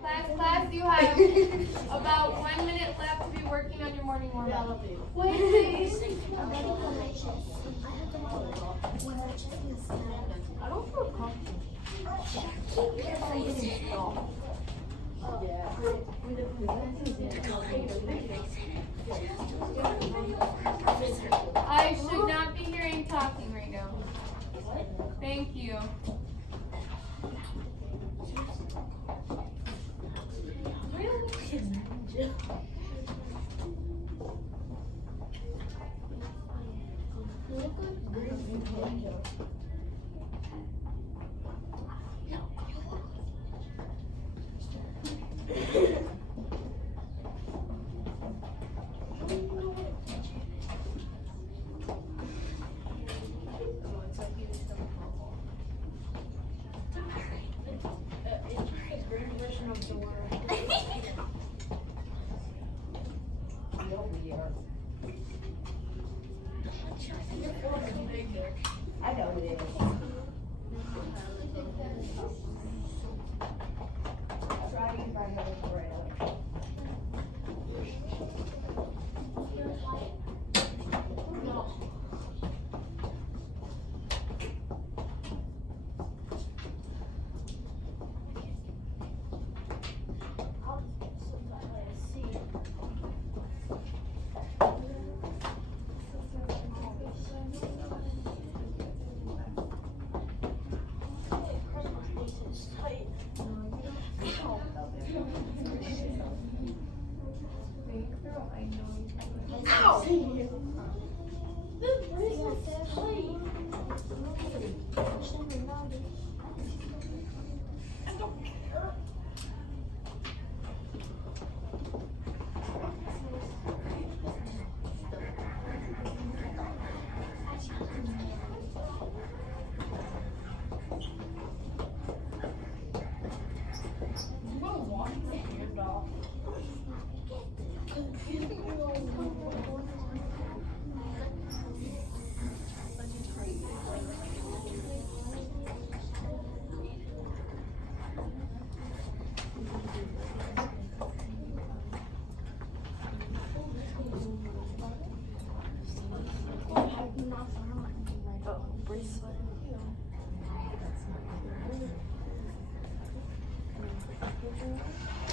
Class, you have about 1 minute left to be working on your morning warm-up. Wait, please. I don't feel comfortable. I should not be hearing talking right now. Thank you. I know it is. Try to find out right away.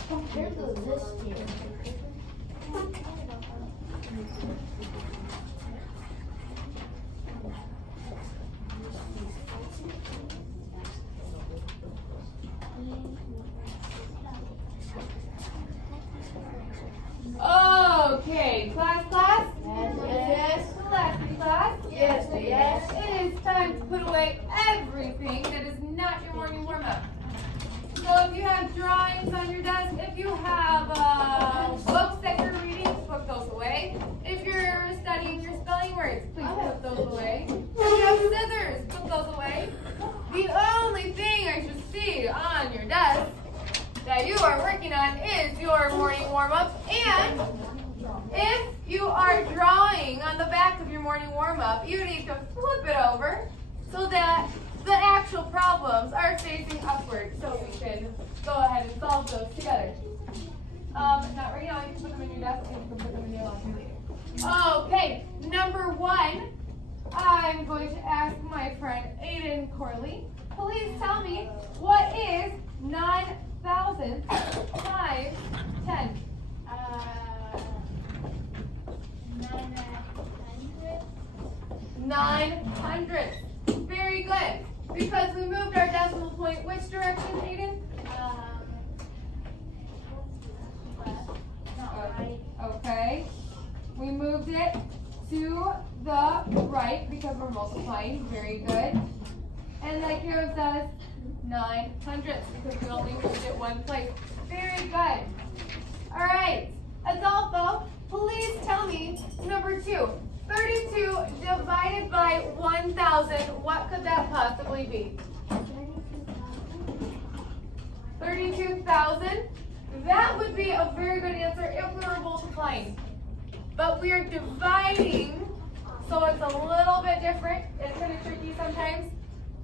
Compared to this year. Okay, class? Yes. Class? Yes. It is time to put away everything that is not your morning warm-up. So if you have drawings on your desk, if you have books that you're reading, put those away. If you're studying your spelling words, please put those away. If you have scissors, put those away. The only thing I should see on your desk that you are working on is your morning warm-up. And if you are drawing on the back of your morning warm-up, you need to flip it over so that the actual problems are facing upward, so we can go ahead and solve those together. Not right now, you can put them in your desk and you can put them in your locker later. Okay, number 1, I'm going to ask my friend Aiden Corley. Please tell me, what is 9,000 times 10? 900. Very good. Because we moved our decimal point which direction, Aiden? Right. Okay. We moved it to the right because we're multiplying. Very good. And like here it says 900 because we only moved it one place. Very good. All right. Adolfo, please tell me number 2. 32 divided by 1,000, what could that possibly be? 32,000? That would be a very good answer if we were multiplying. But we are dividing, so it's a little bit different. It's kind of tricky sometimes.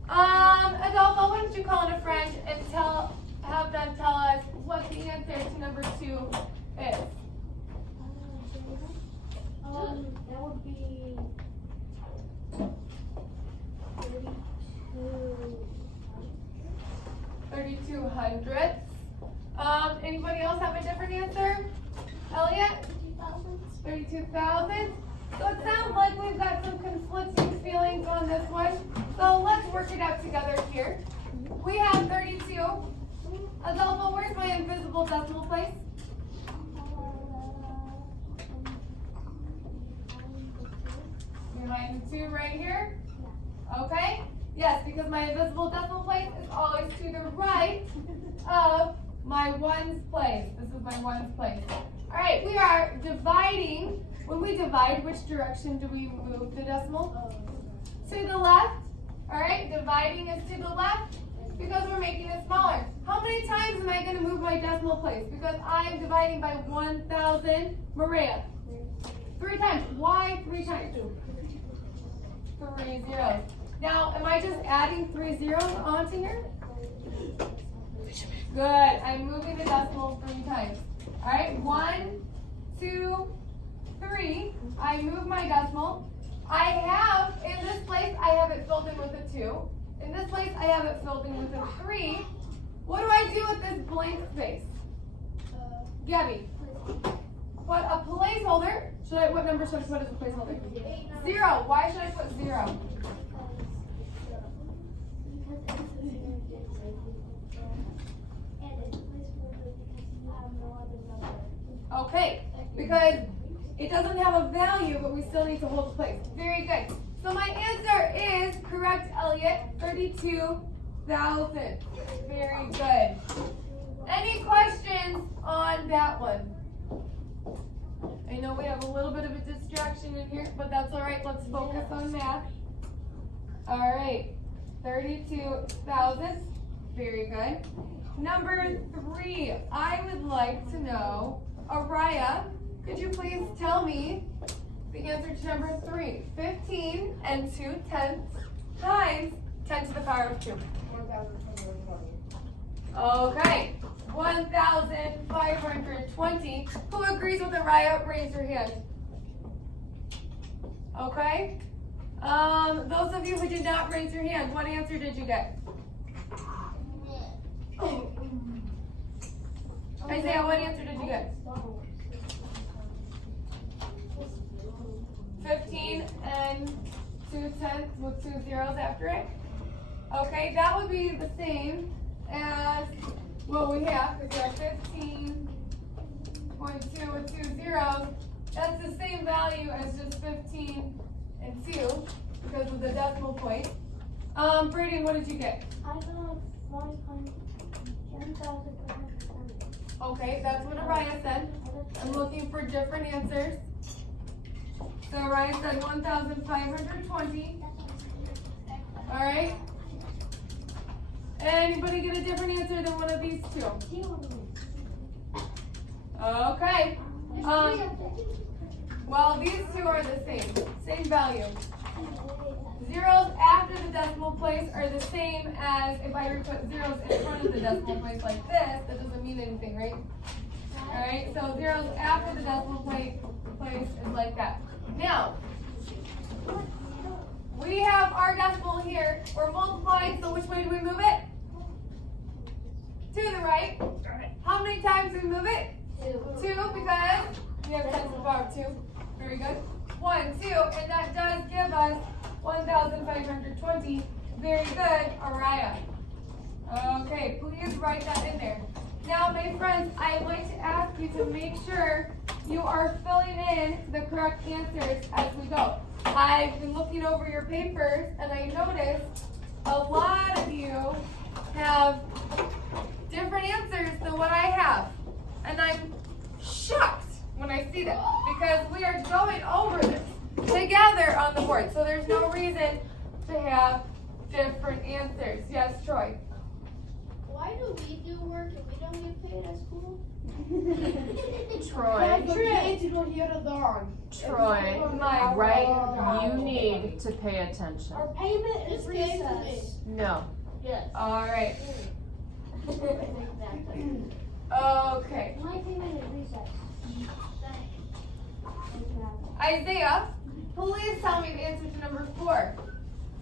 Adolfo, why don't you call in a friend and have them tell us what the 32 hundredths. Anybody else have a different answer? Elliot? 32 thousandths. So it sounds like we've got some conflicting feelings on this one. So let's work it out together here. We have 32. Adolfo, where's my invisible decimal place? Behind the 2 right here? Okay? Yes, because my invisible decimal place is always to the right of my ones place. This is my ones place. All right, we are dividing. When we divide, which direction do we move the decimal? To the left. All right, dividing is to the left because we're making it smaller. How many times am I going to move my decimal place? Because I am dividing by 1,000. Maria? 3 times. Why 3 times? 3 zeros. Now, am I just adding 3 zeros onto here? Good. I'm moving the decimal 3 times. All right. 1, 2, 3. I move my decimal. I have, in this place, I have it filled in with a 2. In this place, I have it filled in with a 3. What do I do with this blank space? Gabby. Put a placeholder. What number should I put as a placeholder? 0. Why should I put 0? Okay, because it doesn't have a value, but we still need to hold the place. Very good. So my answer is correct, Elliot, 32,000. Very good. Any questions on that one? I know we have a little bit of a distraction in here, but that's all right. Let's focus on math. All right, 32,000. Very good. Number 3, I would like to know, Araya, could you please tell me the answer to number 3? 15 and 2 tenths times 10 to the power of 2. Okay, 1,520. Who agrees with Araya? Raise your hand. Okay. Those of you who did not raise your hand, what answer did you get? Isaiah, what answer did you get? 15 and 2 tenths with 2 zeros after it. Okay, that would be the same as what we have, because we have 15.2 with 2 zeros. That's the same value as just 15 and 2 because of the decimal point. Braden, what did you get? I got 10,520. Okay, that's what Araya said. I'm looking for different answers. So Araya said 1,520. All right. Anybody get a different answer than one of these 2? Okay. Well, these 2 are the same value. Zeros after the decimal place are the same as if I were to put zeros in front of the decimal place like this. That doesn't mean anything, right? All right, so zeros after the decimal place is like that. Now, we have our decimal here. We're multiplying, so which way do we move it? To the right. How many times do we move it? 2, because we have 10 to the power of 2. Very good. 1, 2, and that does give us 1,520. Very good, Araya. Okay, please write that in there. Now, my friends, I'd like to ask you to make sure you are filling in the correct answers as we go. I've been looking over your papers, and I noticed a lot of you have different answers than what I have. And I'm shocked when I see that, because we are going over this together on the board. So there's no reason to have different answers. Yes, Troy? Why do we do work and we don't get paid at school? Troy, Right. you need to pay attention. Our payment is recess. No. Yes. All right. Exactly. Okay. My payment is recess. Isaiah, please tell me the answer to number 4.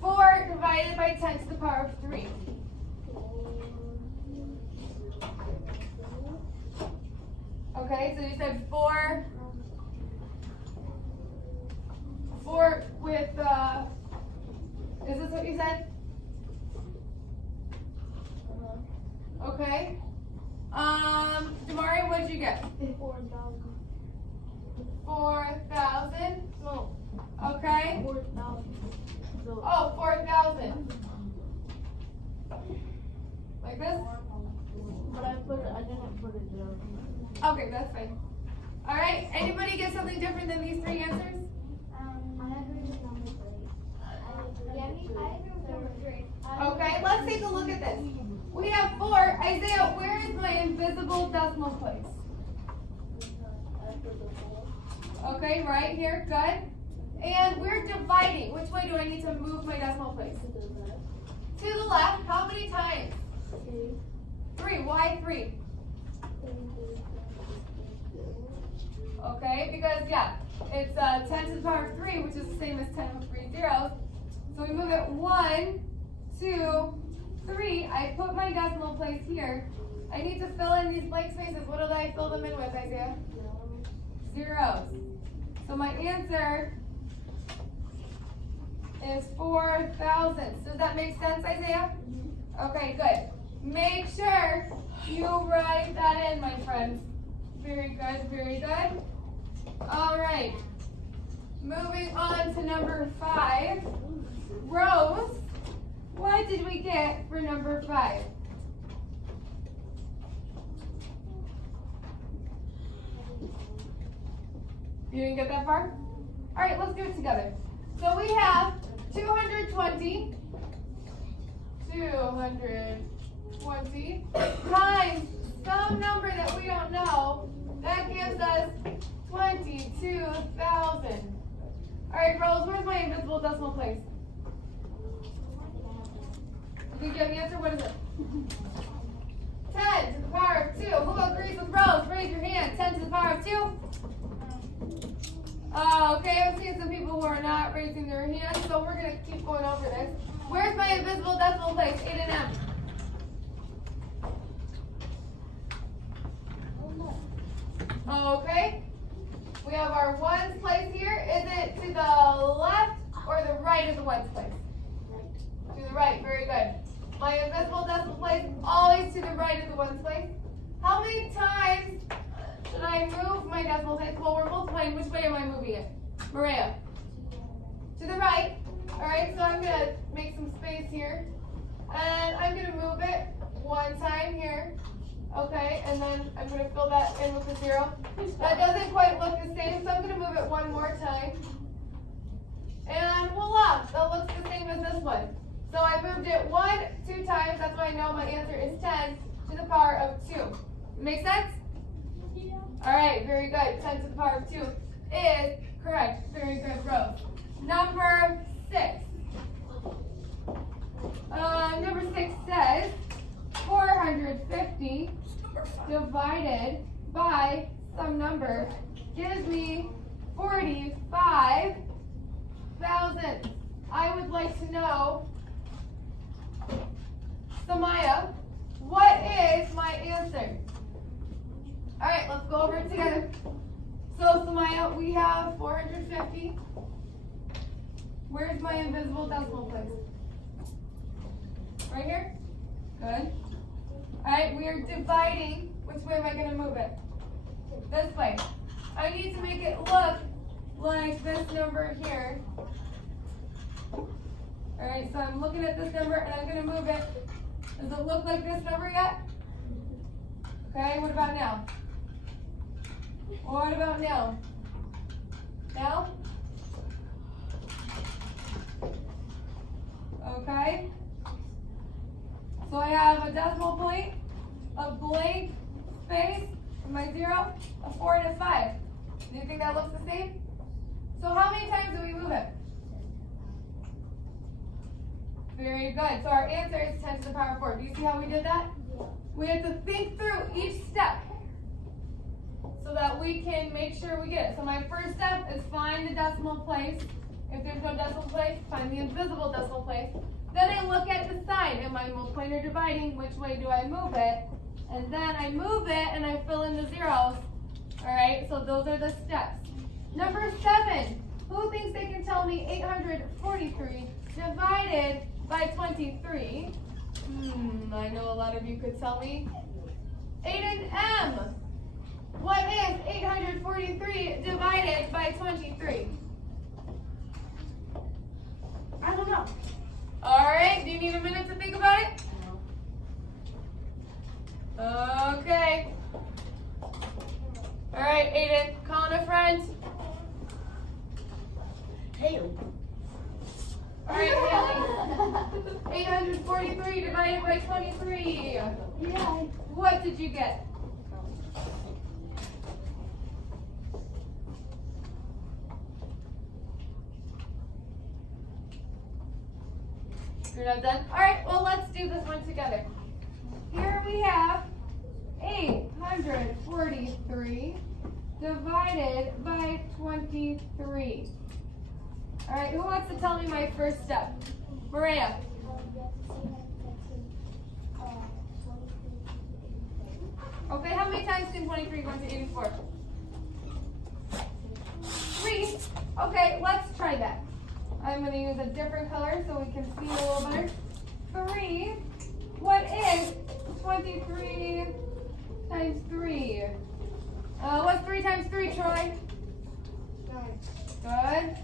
4 divided by 10 to the power of 3. so you said 4 with, is this what you said? Okay. Damari, what did you get? 4,000. 4,000? No, Okay. 4,000. So, Oh, 4,000. Like this? but I didn't put it down. Okay, that's fine. All right, anybody get something different than these 3 answers? Okay, let's take a look at this. We have 4. Isaiah, where is my invisible decimal place? Okay, right here, good. And we're dividing. Which way do I need to move my decimal place? To the left. How many times? 3. Why 3? Okay, because yeah, it's 10 to the power of 3, which is the same as 10 with 3 zeros. So we move it 1, 2, 3. I put my decimal place here. I need to fill in these blank spaces. What did I fill them in with, Isaiah? Zeros. So my answer is 4,000. Does that make sense, Isaiah? Okay, good. Make sure you write that in, my friends. Very good, very good. All right. Moving on to number 5. Rose, what did we get for number 5? You didn't get that far? All right, let's do it together. So we have 220 times some number that we don't know. That gives us 22,000. All right, Rose, where's my invisible decimal place? Did you get the answer? What is it? 10 to the power of 2. Who agrees with Rose? Raise your hand. 10 to the power of 2. Okay, I'm seeing some people who are not raising their hands, so we're going to keep going over this. Where's my invisible decimal place? 8 and M. Okay. We have our ones place here. Is it to the left or the right of the ones place? To the right. Very good. My invisible decimal place always to the right of the ones place. How many times should I move my decimal place? Well, we're multiplying. Which way am I moving it? Maria? To the right. All right, so I'm going to make some space here. And I'm going to move it 1 time here. Okay, and then I'm going to fill that in with a 0. That doesn't quite look the same, so I'm going to move it 1 more time. And voila, that looks the same as this one. So I moved it 2 times. That's why I know my answer is 10 to the power of 2. Make sense? Yeah. All right, very good. 10 to the power of 2 is correct. Very good, Rose. Number 6. Number 6 says 450 divided by some number gives me 45,000. I would like to know, Samaya, what is my answer? All right, let's go over it together. So, Samaya, we have 450. Where's my invisible decimal place? Right here? Good. All right, we are dividing. Which way am I going to move it? This way. I need to make it look like this number here. All right, so I'm looking at this number and I'm going to move it. Does it look like this number yet? Okay, what about now? What about now? Now? Okay. So I have a decimal point, a blank space, and my 0, a 4, and a 5. Do you think that looks the same? So how many times do we move it? Very good. So our answer is 10 to the power of 4. Do you see how we did that? Yeah. We have to think through each step so that we can make sure we get it. So my first step is find the decimal place. If there's no decimal place, find the invisible decimal place. Then I look at the sign. Am I multiplying or dividing? Which way do I move it? And then I move it and I fill in the zeros Alright, so those are the steps. Number 7. Who thinks they can tell me 843 divided by 23? I know a lot of you could tell me. Aiden M. What is 843 divided by 23? I don't know. Alright, do you need a minute to think about it? Okay. Alright, Aiden, calling a friend. Haley. Alright, Haley. 843 divided by 23. Yeah. What did you get? You're not done? Alright, well let's do this one together. Here we have 843 divided by 23. Alright, who wants to tell me my first step? Maria. Okay, how many times can 23 go into 84? 3. Okay, let's try that. I'm going to use a different color so we can see it a little better. 3. What is 23 times 3? What's 3 times 3, Troy? 9. Good.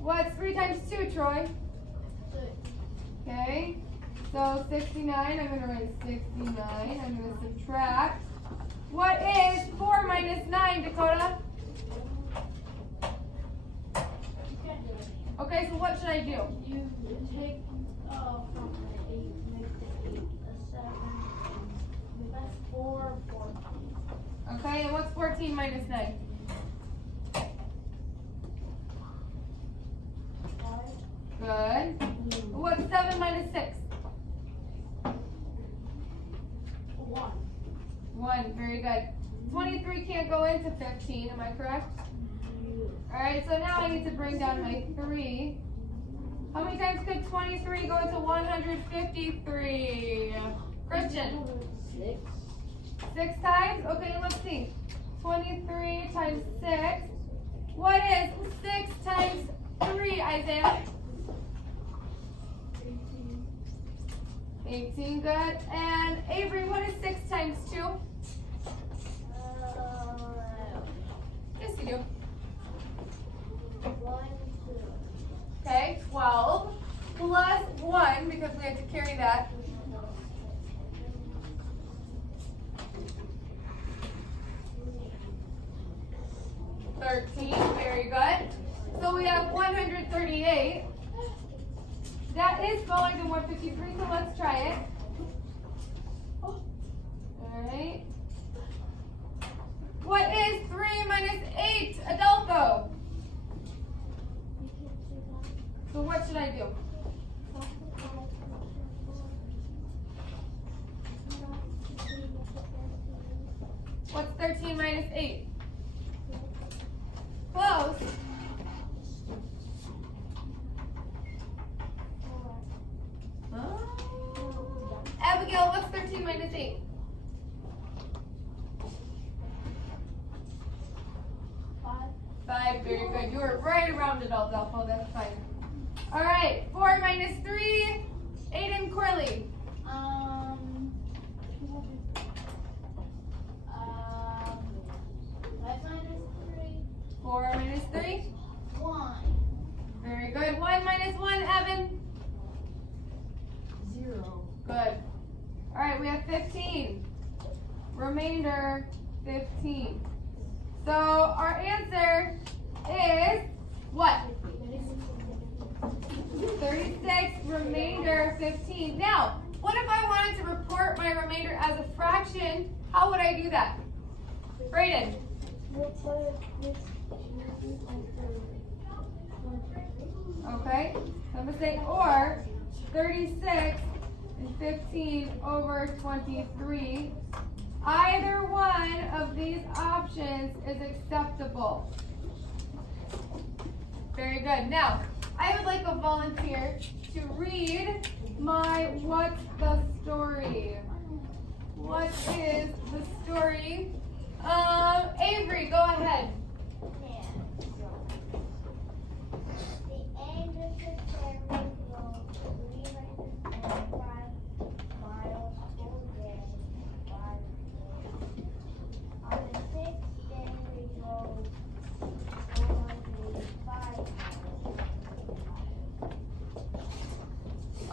What's 3 times 2, Troy? 6. Okay. So 69, I'm going to write 69. I'm going to subtract. What is 4 minus 9, Dakota? Okay, so what should I do? You take from the 8, make the 8 a 7. That's 4, 14. Okay, and what's 14 minus 9? 5. Good. What's 7 minus 6? 1. 1, very good. 23 can't go into 15, am I correct? Alright, so now I need to bring down my 3. How many times could 23 go into 153? Christian? 6. 6 times? Okay, let's see. 23 times 6. What is 6 times 3, Isaiah? 18, good. And Avery, what is 6 times 2? Yes, you do. 1, 2. Okay, 12 plus 1, because we have to carry that. 13, very good. So we have 138. That is smaller than 153, so let's try it. Alright. What is 3 minus 8, Adolfo? So what should I do? What's 13 minus 8? Close. Abigail, what's 13 minus 8? 5, very good. You were right around it, Adolfo, that's fine. Alright, 4 minus 3, Aiden Corley. 5 minus 3. 4 minus 3, 1. very good. 1 minus 1, Evan. 0. Good. Alright, we have 15. Remainder 15. So our answer is what? 36, remainder 15. Now, what if I wanted to report my remainder as a fraction? How would I do that? Brayden. Okay, so I'm gonna say or 36 and 15 over 23. Either one of these options is acceptable. Very good. Now, I would like a volunteer to read my What's the Story? What is the story? Avery, go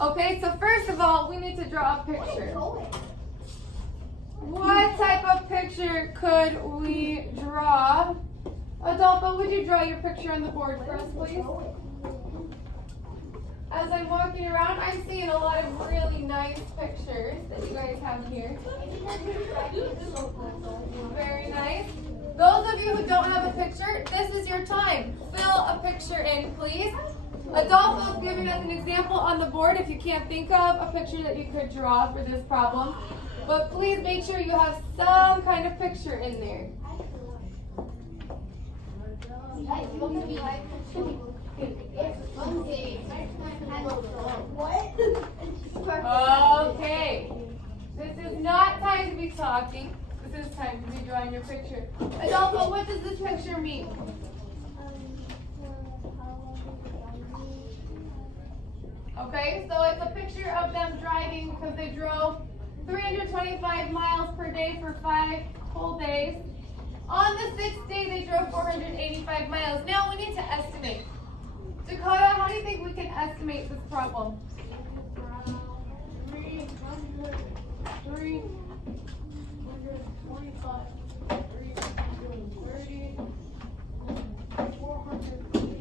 Okay, so first of all, we need to draw a picture. What type of picture could we draw? Adolfo, would you draw your picture on the board for us, please? As I'm walking around, I'm seeing a lot of really nice pictures that you guys have here. Very nice. Those of you who don't have a picture, this is your time. Fill a picture in, please. Adolfo is giving us an example on the board if you can't think of a picture that you could draw for this problem. But please make sure you have some kind of picture in there. Okay. This is not time to be talking. This is time to be drawing your picture. Adolfo, what does this picture mean? Okay, so it's a picture of them driving because they drove 325 miles per day for 5 full days. On the 6th day, they drove 485 miles. Now we need to estimate. Dakota, how do you think we can estimate this problem? 325, 330, 485, 490.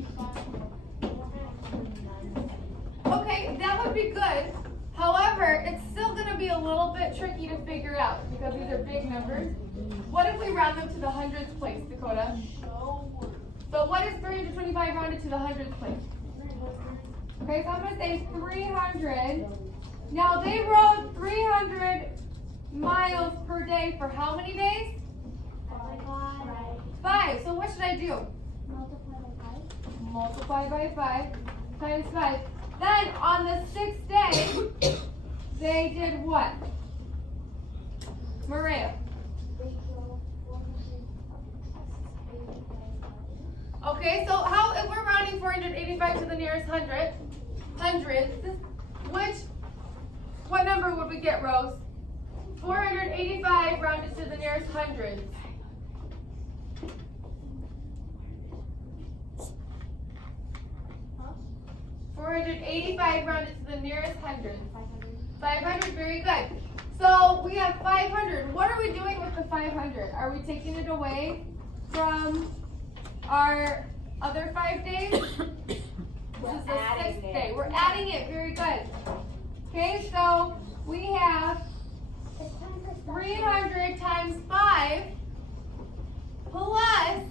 Okay, that would be good. However, it's still going to be a little bit tricky to figure out because these are big numbers. What if we round them to the hundredth place, Dakota? So what is 325 rounded to the hundredth place? Okay, so I'm going to say 300. Now they rode 300 miles per day for how many days? 5. So what should I do? Multiply by 5 times 5. Then on the 6th day, they did what? Maria. Okay, so how if we're rounding 485 to the nearest hundredth, what number would we get, Rose? 485 rounded to the nearest hundredth. Huh? 485 rounded to the nearest hundredth. 500, very good. So we have 500. What are we doing with the 500? Are we taking it away from our other 5 days? This is the 6th day. We're adding it. Very good. Okay, so we have 300 times 5 plus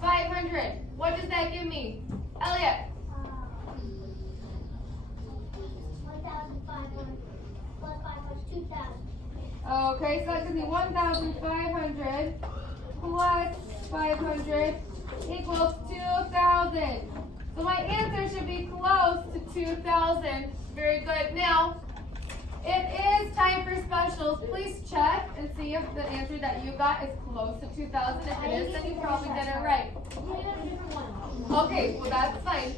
500. What does that give me? Elliot. 1,500 plus 5 was 2,000. Okay, so that gives me 1,500 plus 500 equals 2,000. So my answer should be close to 2,000. Very good. Now, it is time for specials. Please check and see if the answer that you got is close to 2,000. If it is, then you probably did it right. Okay, well that's fine.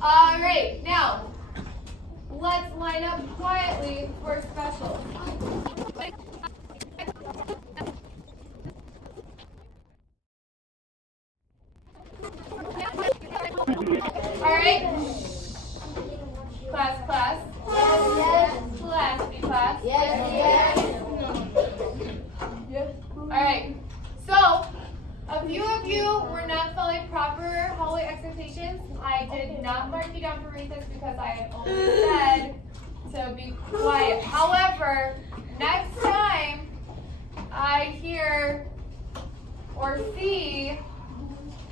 All right, now let's line up quietly for specials. All right. Class. Yes. Class, be class. Yes. All right. So, a few of you were not following proper hallway expectations. I did not mark you down for recess because I had only said to be quiet. However, next time I hear or see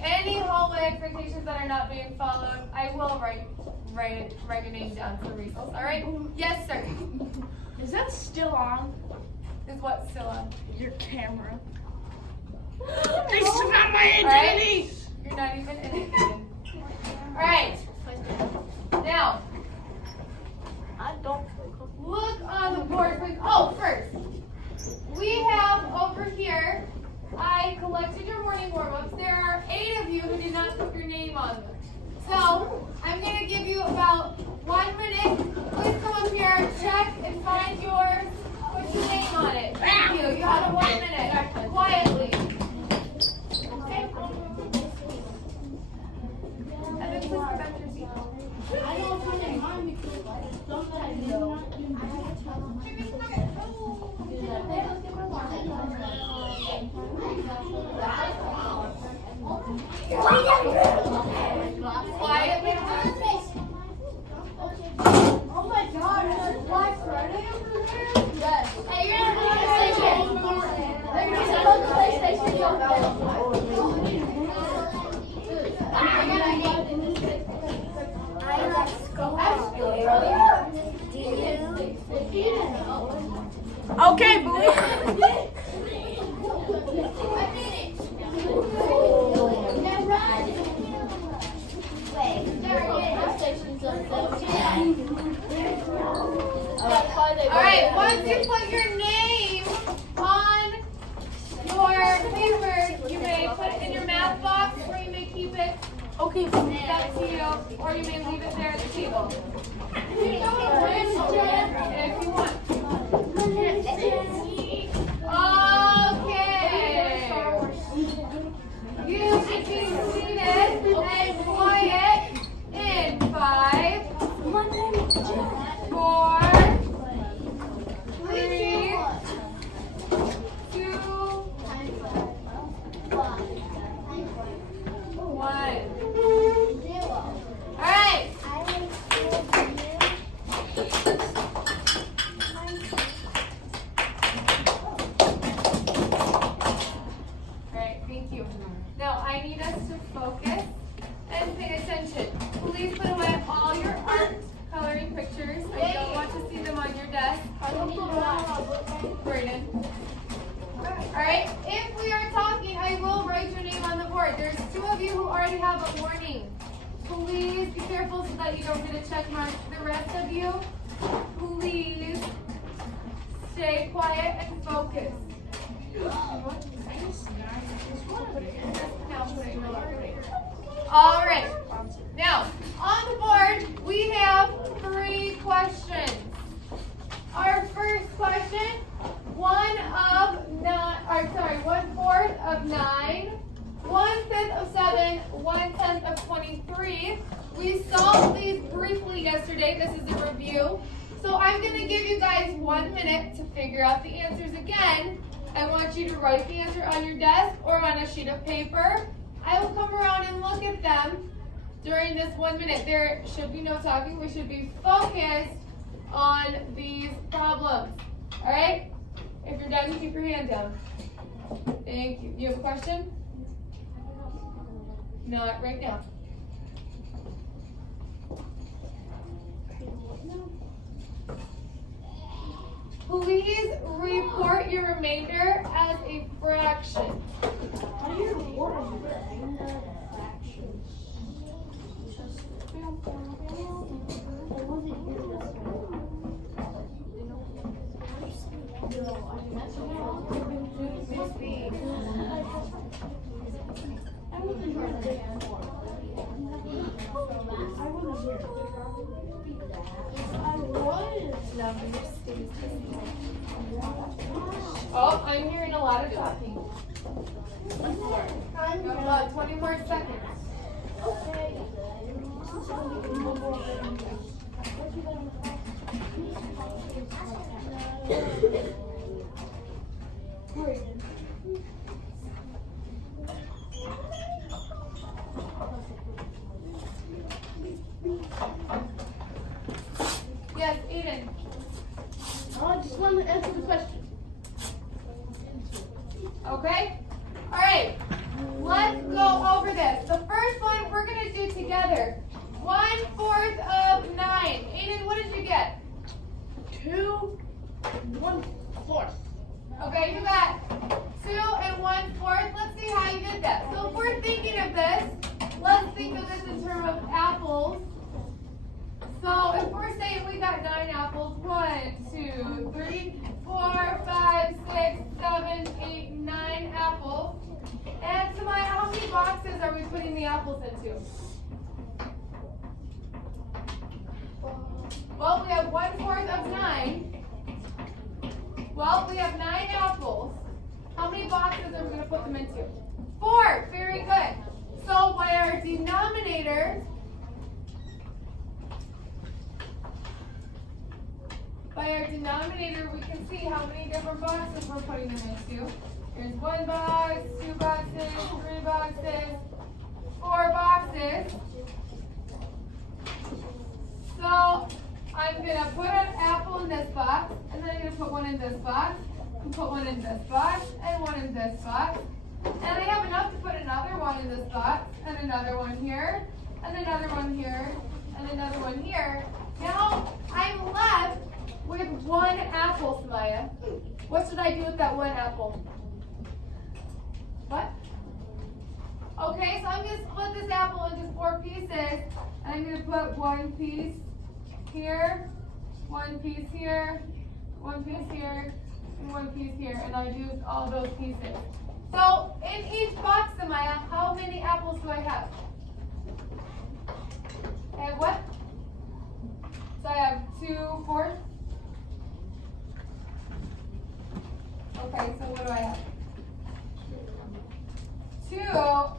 any hallway expectations that are not being followed, I will write your name down for recess. All right? Yes, sir. Is that still on? Is what still on? Your camera. They smell my All right? identity! You're not even indicated. All right. Now, I don't. look on the board, please. Oh, first, we have over here, I collected your morning warm-ups. There are 8 of you who did not put your name on them. So, I'm going to give you about 1 minute. Please come up here, check, and find yours. Put your name on it. Thank you. You have 1 minute. Quietly. And then please go back to your seat. I don't find it mine because Quiet, little Oh my god, is there Black Friday over there? Yes. Hey, you're gonna go to PlayStation. They're gonna go to PlayStation. Okay, boo. Alright, once you put your name on your paper, you may put it in your math box or you may keep it. Okay, It's up to you, or you may leave it there at the table. If you want. Okay. You should be seated and quiet in 5, 4, 3, 2, 1. Alright. Alright, thank you. Now I need us to focus and pay attention. Please put away all your art coloring pictures. I don't want to see them on your desk. Brayden. Alright, if we are talking, I will write your name on the board. There's 2 of you who already have a warning. Please be careful so that you don't get a check mark. The rest of you, please stay quiet and focus. All right. Now, on the board, we have 3 questions. Our first question, 1/4 of 9, 1/5 of 7, 1/10 of 23. We solved these briefly yesterday. This is a review. So I'm going to give you guys 1 minute to figure out the answers again. I want you to write the answer on your desk or on a sheet of paper. I will come around and look at them during this 1 minute. There should be no talking. We should be focused on these problems. All right? If you're done, you keep your hand down. Thank you. You have a question? Not right now. Please report your remainder as a fraction. How do you report a remainder fraction? Oh, I'm hearing a lot of talking. 20 more seconds. Yes, Eden. I just want to answer the question. Okay? All right. Let's go over this. The first one we're going to do together. 1/4 of 9. Eden, what did you get? 2 1/4. Okay, you got 2 1/4. Let's see how you did that. So if we're thinking of this, let's think of this in terms of apples. So if we're saying we got 9 apples, 1, 2, 3, 4, 5, 6, 7, 8, 9 apples. And Samaya, how many boxes are we putting the apples into? Well, we have 1/4 of 9. Well, we have 9 apples. How many boxes are we going to put them into? 4. Very good. So by our denominator, we can see how many different boxes we're putting them into. Here's 1 box, 2 boxes, 3 boxes, 4 boxes. So I'm gonna put an apple in this box, and then I'm gonna put one in this box, and put one in this box, and one in this box. And I have enough to put another one in this box, and another one here, and another one here, and another one here. Now I'm left with 1 apple, Samaya. What should I do with that 1 apple? What? Okay, so I'm going to split this apple into 4 pieces. And I'm going to put 1 piece here, 1 piece here, 1 piece here, and 1 piece here. And I've used all those pieces. So in each box, Samaya, how many apples do I have? I have what? So I have 2 fourths. Okay, so what do I have? 2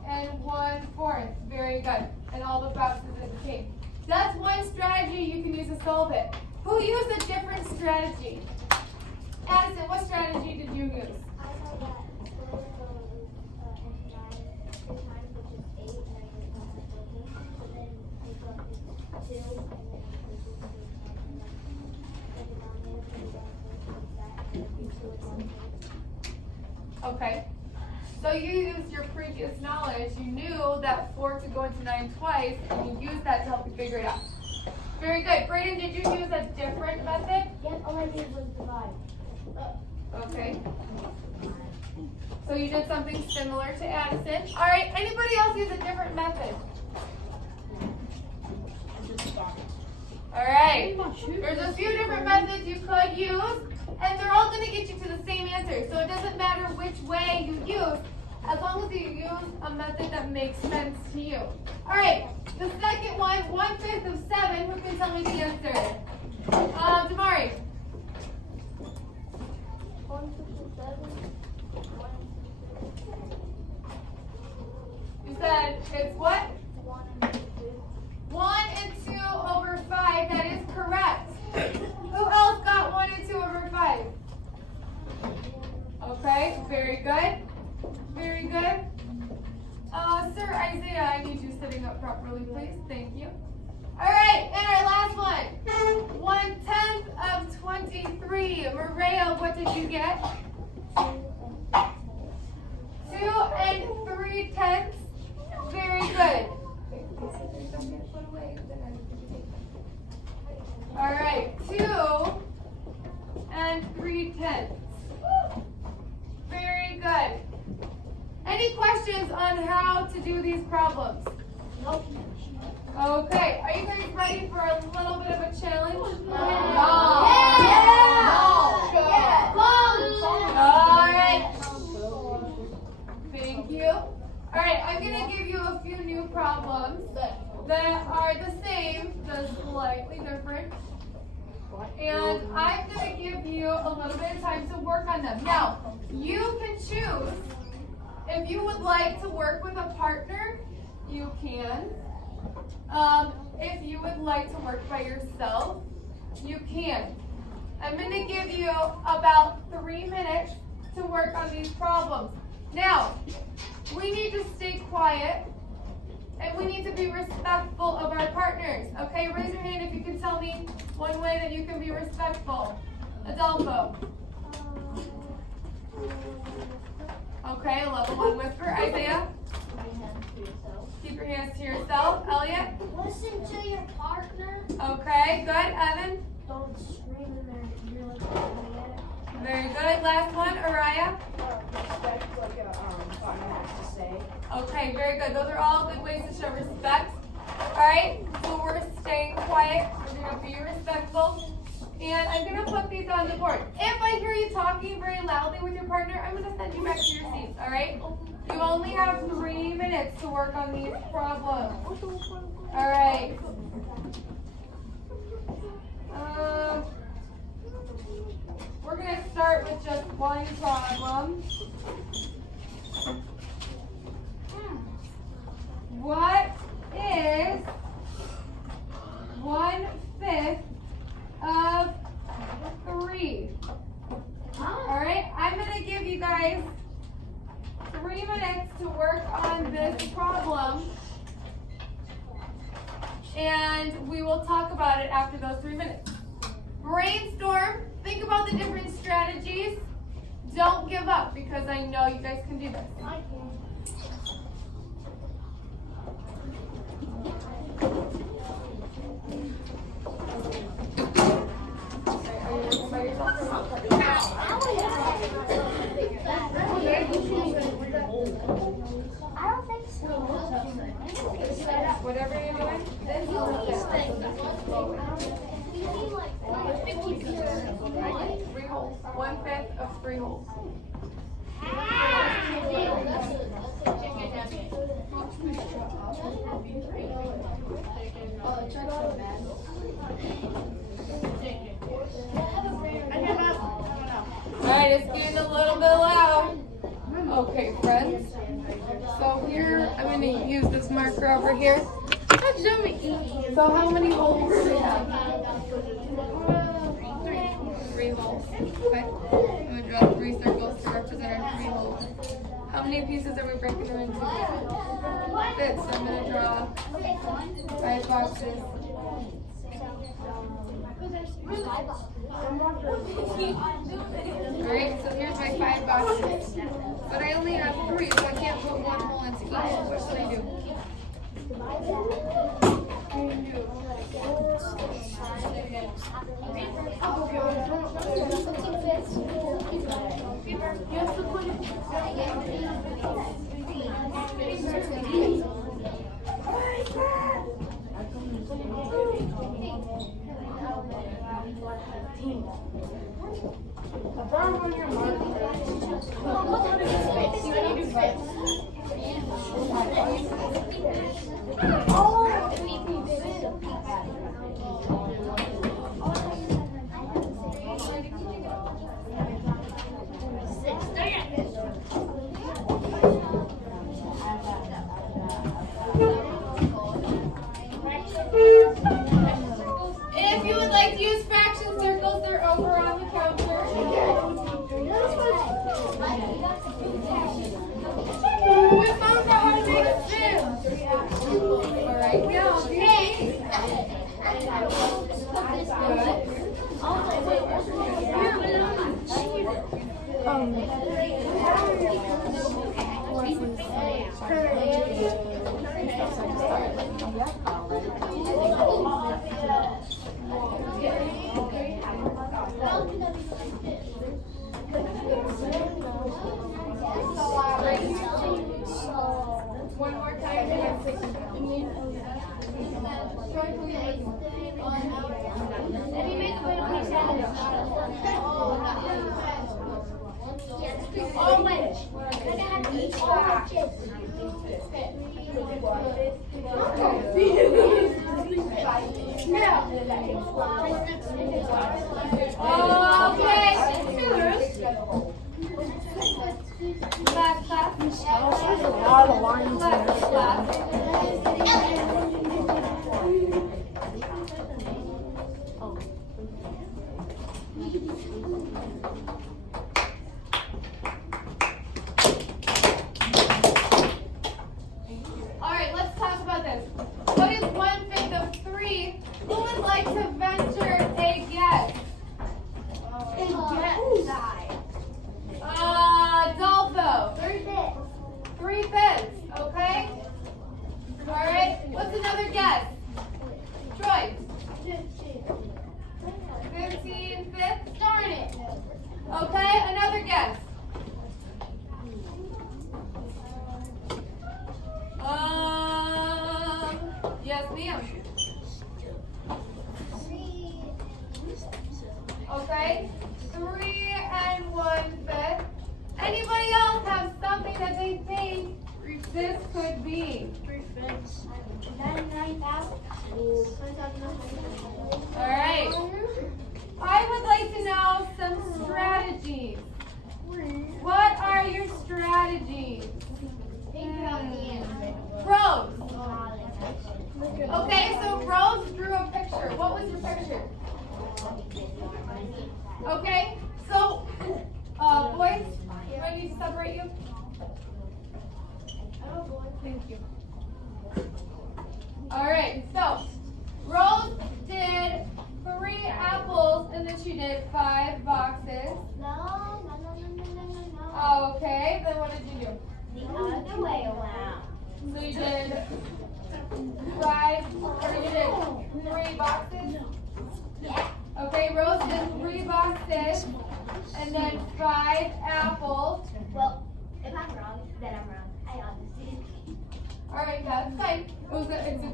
and 1 fourth. Very good. And all the boxes are the same. That's one strategy you can use to solve it. Who used a different strategy? Addison, what strategy did you use? I know that 4 into 9 times, which is 8, and I get 1 but then I got 2, and then this is 3 and then the denominator for the 1 that, and then 2 is 1. Okay. So you used your previous knowledge. You knew that 4 could go into 9 twice, and you used that to help you figure it out. Very good. Brayden, did you use a different method? Yes, all I did was divide. Okay. So you did something similar to Addison. All right. Anybody else use a different method? All right. There's a few different methods you could use, and they're all going to get you to the same answer. So it doesn't matter which way you use, as long as you use a method that makes sense to you. All right. The second one, 1/5 of 7. Who can tell me the answer? Damari. 157. You said it's what? 1 and 2. 1 and 2 over 5. That is correct. Who else got 1 and 2 over 5? Okay, very good. Very good. Sir Isaiah, I need you sitting up properly, please. Thank you. All right, and our last one. 1/10 of 23. Maria, what did you get? 2 and 3/10. Very good. All right, 2 and 3/10. Very good. Any questions on how to do these problems? Nope. Okay, are you guys ready for a little bit of a challenge? All right. Thank you. All right, I'm going to give you a few new problems that are the same, just slightly different. And I'm going to give you a little bit of time to work on them. Now, you can choose if you would like to work with a partner, you can. If you would like to work by yourself, you can. I'm going to give you about 3 minutes to work on these problems. Now, we need to stay quiet and we need to be respectful of our partners. Okay, raise your hand if you can tell me one way that you can be respectful. Adolfo. Okay, a level 1 whisper. Isaiah. Keep your hands to yourself. Elliot. Listen to your partner. Okay, good. Evan. Don't scream in their ear like that. Very good. Last one. Araya. Respect what your partner has to say. Okay, very good. Those are all good ways to show respect. Alright, so we're staying quiet. We're going to be respectful. And I'm going to put these on the board. If I hear you talking very loudly with your partner, I'm going to send you back to your seats, alright? You only have 3 minutes to work on these problems. Alright. We're going to start with just one problem. What is 1/5 of 3? Alright, I'm going to give you guys 3 minutes to work on this problem. and we will talk about it after those 3 minutes. Brainstorm, think about the different strategies. Don't give up because I know you guys can do this. I don't think so. Whatever you're doing, then you three holes. 1/5 of 3 holes. Alright, it's getting a little bit loud. Okay, friends. So here, I'm going to use this marker over here. So how many holes do we have? 3 holes. Okay. I'm going to draw 3 circles to represent our 3 holes. How many pieces are we breaking them into? 5. So I'm going to draw 5 boxes. Alright, so here's my 5 boxes. But I only have 3, so I can't put 1 hole into each. What should I do? If you would like to use fraction circles, they're over on the counter. We found out how to make a fin. Alright, now do you one more time? Last class. There's a lot of lines in there. Last class. Alright, let's talk about this. What is 1/5 of 3? Who would like to venture a guess? Adolfo. 3/5, okay? Alright, what's another guess? Troy. 15/5? Darn it. Okay, another guess. Yes, ma'am. Okay, 3 and 1/5. Anybody else have something that they think this could be? 99,000. All right. I would like to know some strategies. What are your strategies? Rose. Okay, so Rose drew a picture. What was your picture? Okay, so boys, do I need to separate you? Thank you. All right, so And then she did 5 boxes. No. Okay, then what did you do? The other way around. So you did 5, or you did 3 boxes? Yeah. Okay, Rose did 3 boxes, and then 5 apples. Well, if I'm wrong, then I'm wrong. I honestly. Alright, that's fine. It's a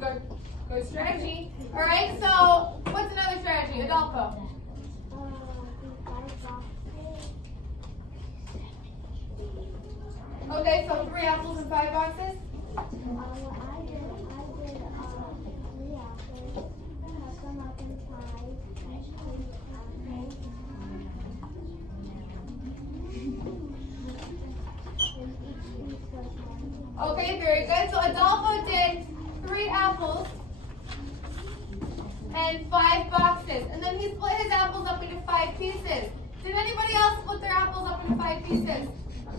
good strategy. Alright, so what's another strategy? Adolfo. Okay, so 3 apples and 5 boxes? I did 3 apples, cut them up in 5, Okay, very good. So Adolfo did 3 apples and 5 boxes. And then he split his apples up into 5 pieces. Did anybody else split their apples up into 5 pieces?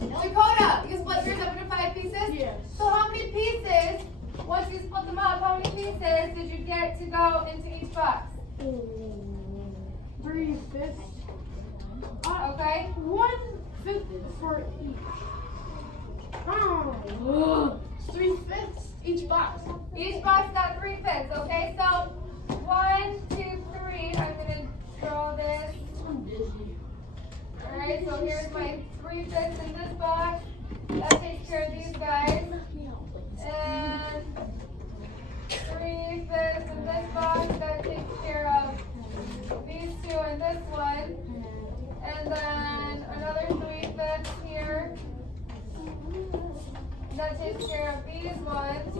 Dakota, you split yours up into 5 pieces? Yes. So how many pieces, once you split them up, how many pieces did you get to go into each box? 3/5. Okay. 1/5 for each. 3/5 each box. Each box got 3/5, okay? So 1, 2, 3. I'm gonna draw this. I'm dizzy. Alright, so here's my 3/5 in this box. That takes care of these guys. And 3/5 in this box. That takes care of these 2 and this one. And then another 3/5 here. That takes care of these ones.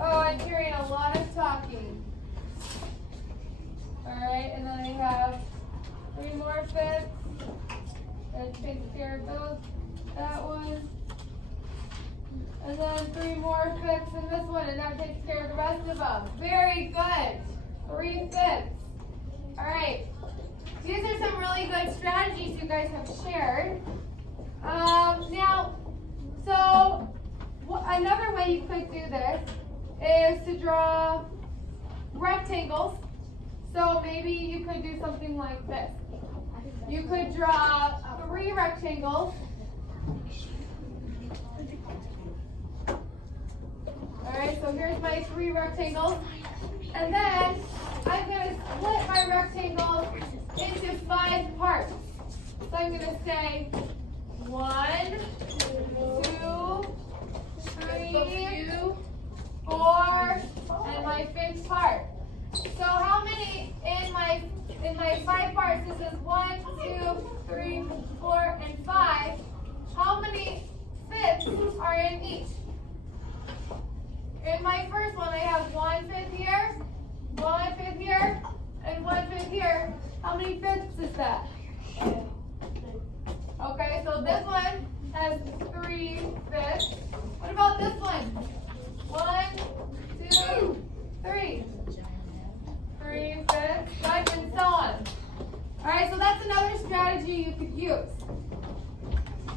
Oh, I'm hearing a lot of talking. Alright, and then I have 3 more fifths. That takes care of those. That one. And then 3 more fifths in this one, and that takes care of the rest of them. Very good. 3/5. Alright. These are some really good strategies you guys have shared. Now, so another way you could do this is to draw rectangles. So maybe you could do something like this. You could draw 3 rectangles. Alright, so here's my 3 rectangles. And then I'm going to split my rectangles into 5 parts. So I'm going to say 1, 2, 3, 4, and my 5th part. So how many in my 5 parts? This is 1, 2, 3, 4, and 5. How many 5ths are in each? In my first one, I have 1/5 here, 1/5 here, and 1/5 here. How many 5ths is that? Okay, so this one has 3/5. What about this one? 1, 2, 3. 3/5, and so on. Alright, so that's another strategy you could use.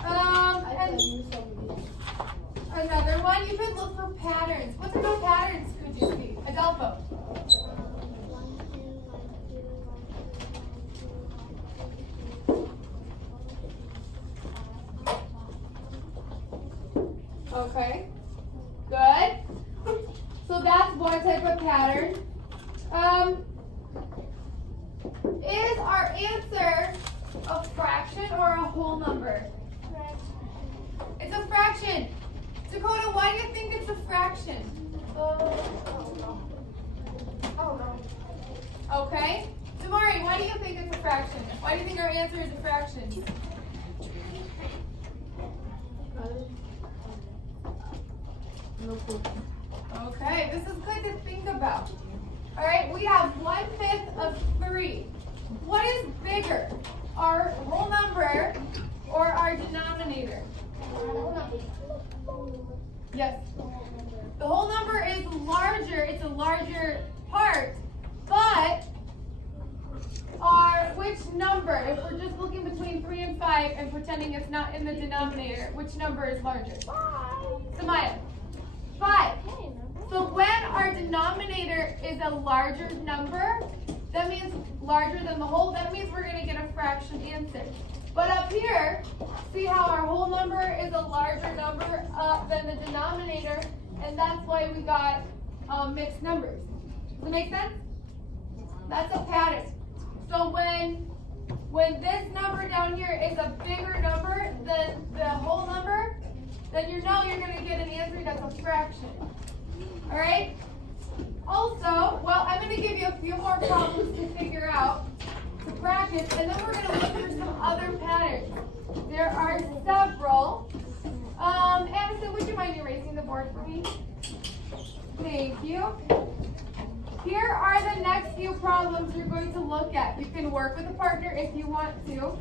And another one, you could look for patterns. What type of patterns could you see? Adolfo. Okay, good. So that's one type of pattern. Is our answer a fraction or a whole number? It's a fraction. Dakota, why do you think it's a fraction? Okay. Tamari, why do you think it's a fraction? Why do you think our answer is a fraction? Okay, this is good to think about. All right, we have 1/5 of 3. What is bigger, our whole number or our denominator? Yes. The whole number is larger. It's a larger part, but which number? If we're just looking between 3 and 5 and pretending it's not in the denominator, which number is larger? Samaya. 5. So when our denominator is a larger number, that means larger than the whole, that means we're gonna get a fraction answer. But up here, see how our whole number is a larger number than the denominator, and that's why we got mixed numbers. Does it make sense? That's a pattern. So when this number down here is a bigger number than the whole number, then you know you're going to get an answer that's a fraction. All right? Also, well, I'm going to give you a few more problems to figure out, to practice, and then we're going to look for some other patterns. There are several. Addison, would you mind erasing the board for me? Thank you. Here are the next few problems you're going to look at. You can work with a partner if you want to.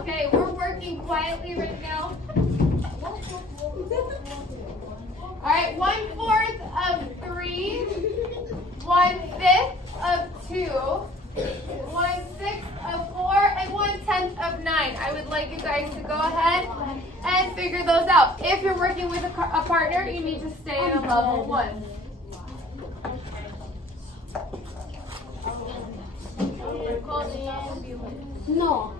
Okay, we're working quietly right now. All right, 1/4 of 3, 1/5 of 2, 1/6 of 4, and 1/10 of 9. I would like you guys to go ahead and figure those out. If you're working with a partner, you need to stay at a level 1. No.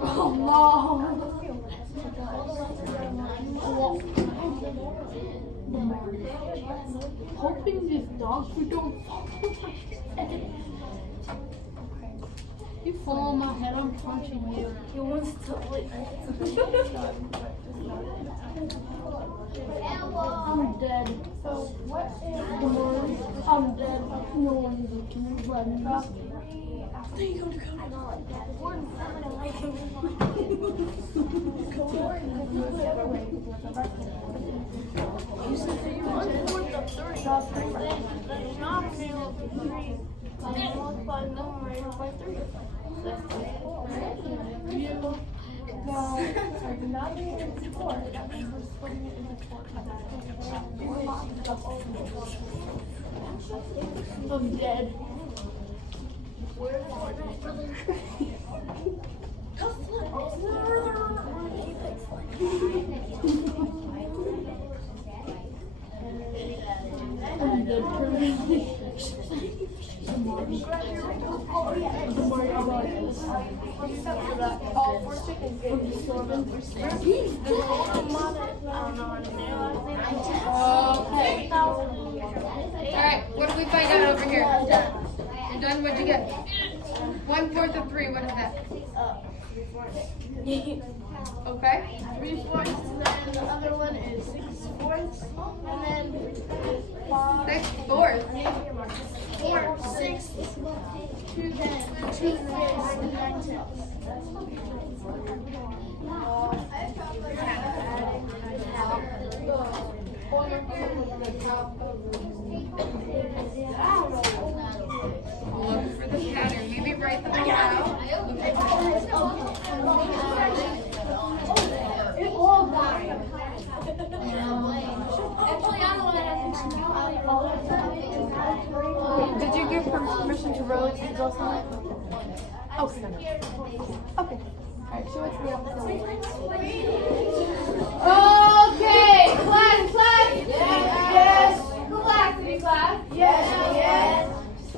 Oh no. Hoping this dog food don't fall on my head. You fall on my head, I'm punching you. He wants to like. I'm dead. So what is I'm dead. No one is looking at me. Think I'm coming. You said that you wanted 1/4 of 3. The denominator of 3. Then multiply the numerator by 3. Now, our denominator is 4. That means we're splitting it into 4 parts. I'm dead. I'm dead permanently. All 4 chickens get Okay. All right, what did we find out over here? You're done? What'd you get? 1/4 of 3. What is that? Okay. 3/4, then the other one is 6/4, and then 6/4. 4 6, 2 10, 2 5, and 9 10. Look for the pattern. Maybe write them all out. It all died. Did you give permission to Rose to go somewhere? Okay. Okay. Alright, show it to the other Okay, class. Yes. Class. Yes.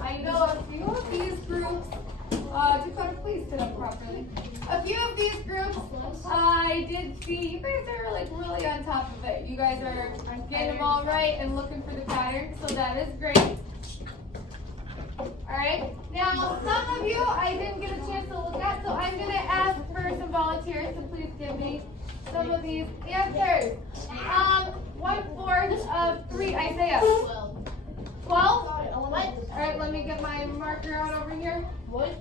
I know a few of these groups. Dakota, please sit up properly. A few of these groups, I did see you guys are like really on top of it. You guys are getting them all right and looking for the pattern, so that is great. Alright, now some of you I didn't get a chance to look at, so I'm going to ask for some volunteers to please give me some of these answers. 1/4 of 3, Isaiah. 12? Alright, let me get my marker out over here. What?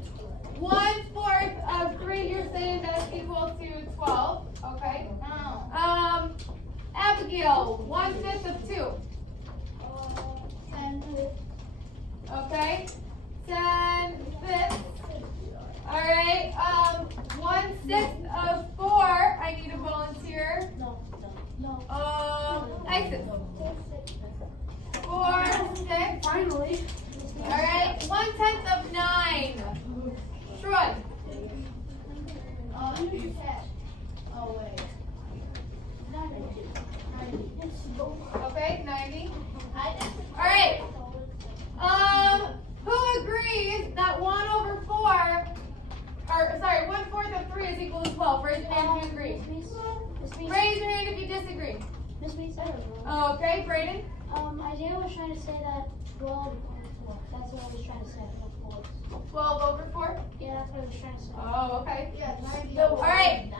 1/4 of 3, you're saying that's equal to 12. Okay. Abigail, 1/5 of 2. 10. Okay. 10/5. Alright. Miss Meese. Raise your hand if you disagree. Miss Meese, I don't know. Okay, Brayden? Isaiah was trying to say that 12 over 4. That's what I was trying to say. 12 over 4? Yeah, that's what I was trying to say. Oh, okay. Yeah, All right.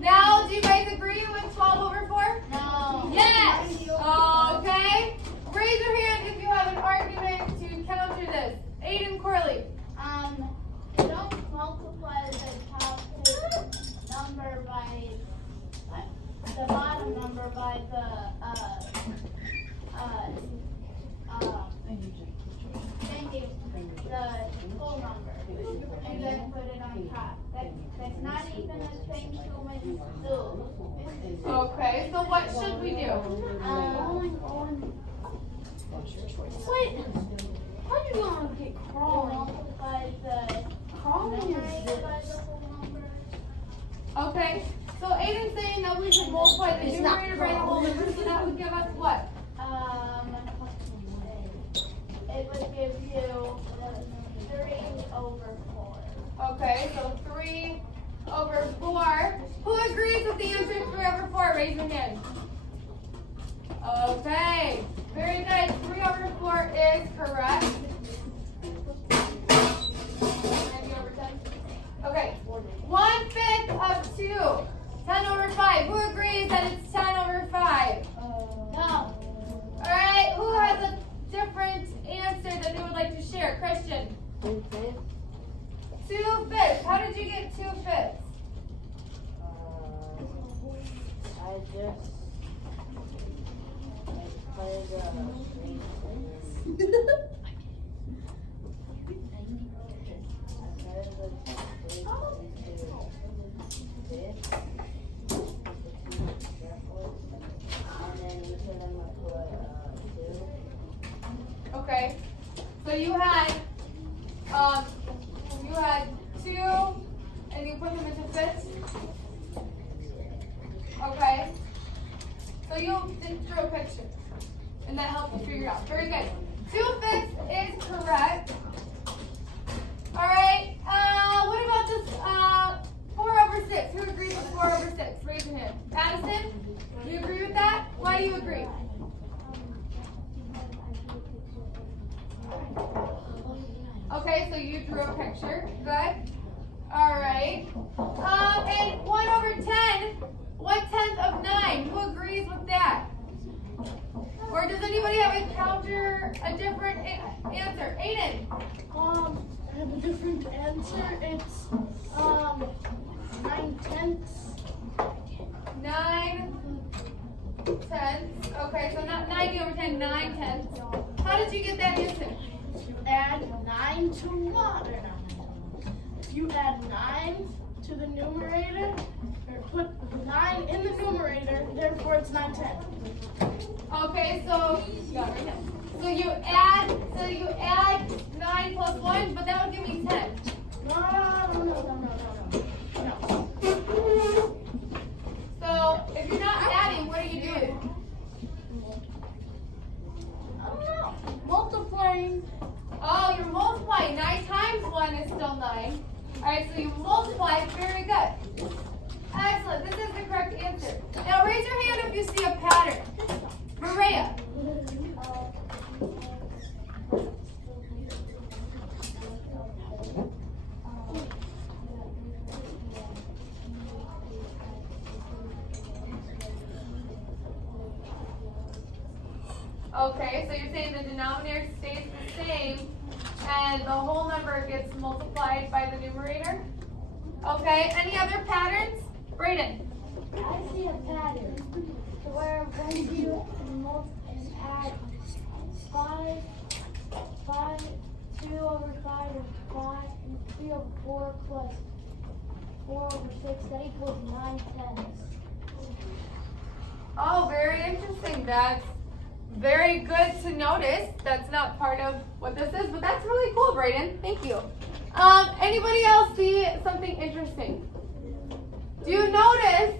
Now, do you guys agree with 12 over 4? No. Yes. Okay. Raise your hand if you have an argument to counter this. Aiden Corley. Don't multiply the top number by the bottom number by the full number, and then put it on top. That's not even a thing humans do. Okay, so what should we do? Wait, how do you gonna get crawling? Multiply the Crawling numerator is by the whole number. Okay, so Aiden's saying that we should multiply the It's not numerator by the whole number, so that would give us what? It would give you 3 over 4. Okay, so 3 over 4. Who agrees with the answer 3 over 4? Raise your hand. Okay, very good. 3 over 4 is correct. 90 over 10. Okay, 1/5 of 2. 10 over 5. Who agrees that it's 10 over 5? No. Alright, who has a different answer that they would like to share? Christian. 2/5. How did you get 2/5? I just Okay. So you had 2 and you put them into fifths? Okay. So you drew a picture. And that helped you figure out. Very good. 2/5 is correct. Alright. What about this 4 over 6? Who agrees with 4 over 6? Raise your hand. Addison, do you agree with that? Why do you agree? Okay, so you drew a picture. Good. Alright. And 1 over 10, 1/10 of 9. Who agrees with that? Or does anybody have a different answer? Aiden. I have a different answer. It's 9/10. 9/10. Okay, so not 90 over 10, 9/10. How did you get that answer? You add 9 to what? You add 9 to the numerator, or put 9 in the numerator, therefore it's 9/10. Okay, so you add 9 plus 1, but that would give me 10. No. So if you're not adding, what are you doing? I don't know. Multiplying. Oh, you're multiplying. 9 times 1 is still 9. Alright, so you multiply. Very good. Excellent. This is the correct answer. Now raise your hand if you see a pattern. Maria. Okay, so you're saying the denominator stays the same and the whole number gets multiplied by the numerator? Okay, any other patterns? Brayden. I see a pattern where when you add 2 over 5 is 5, and 3 over 4 plus 4 over 6, that equals 9/10. Oh, very interesting. That's very good to notice. That's not part of what this is, but that's really cool, Brayden. Thank you. Anybody else see something interesting? Do you notice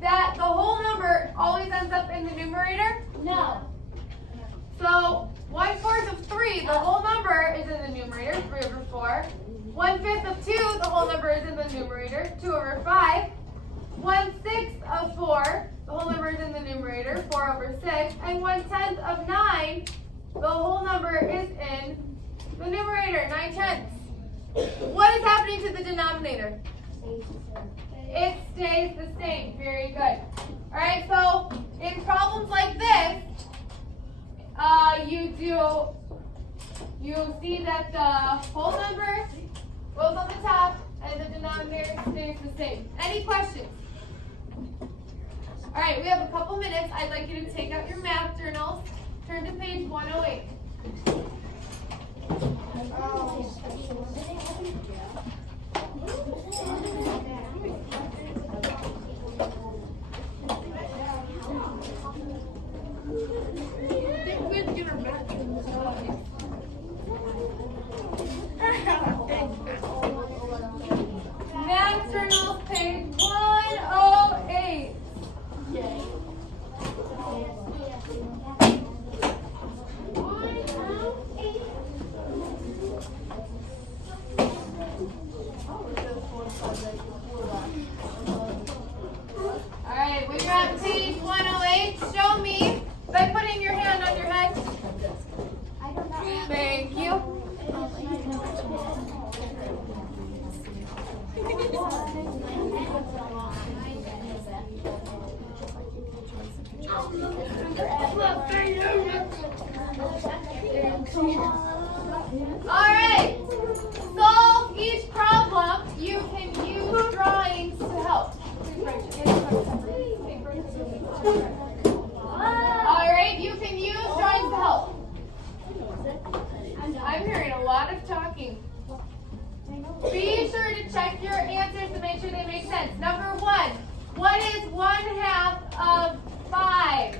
that the whole number always ends up in the numerator? No. So 1/4 of 3, the whole number is in the numerator, 3 over 4. 1/5 of 2, the whole number is in the numerator, 2 over 5. 1/6 of 6, and 1/10 of 9, the whole number is in the numerator, 9/10. What is happening to the denominator? It stays the same. Very good. All right, so in problems like this, you see that the whole number goes on the top and the denominator stays the same. Any questions? All right, we have a couple minutes. I'd like you to take out your math journals. Turn to page 108. Math journals, page 108. Alright, when you're on page 108, show me by putting your hand on your head. Thank you. Alright, solve each problem. You can use drawings to help. Alright, you can use drawings to help. I'm hearing a lot of talking. Be sure to check your answers to make sure they make sense. Number 1, what is 1/2 of 5?